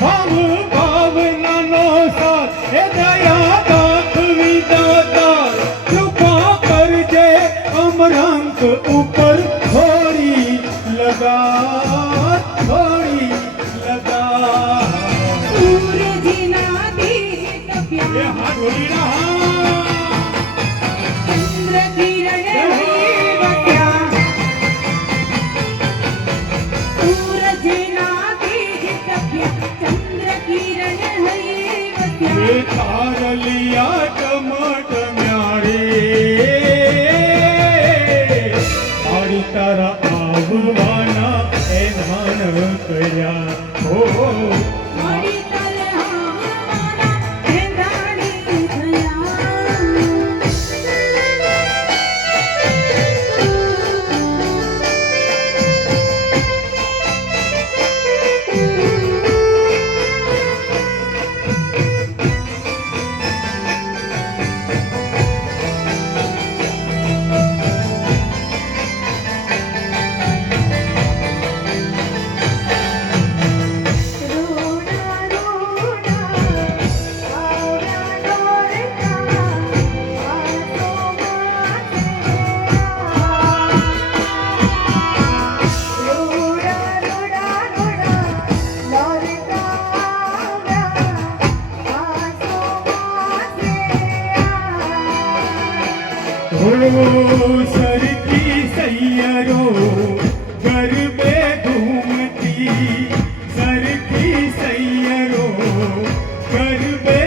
ભાવ ભાવનાનો સાથ એ દયા દાખવી દાતા કૃપા કરજે અમરાંક ઉપર થોડી લગા થોડી લગા સૂરજના તેજ તપ્યા એ હાથ ઓડી ના ચંદ્ર કિરણ વટ્યા સૂરજના તેજ તપ્યા ચંદ્ર કિરણ વટ્યા એ તારલિયા ટમટમ્યારે મારી તારા આવવાના એ ધાન કર્યા હો મારી તલહાના એંધાણી રોડા રોડા આવરા દોરતા આસો માથે રોડા રોડા રોડા દોરતા આવરા આસો માથે હો સરકી સૈયરો ગરબે ઘૂમતી સરકી સૈયરો ગરબે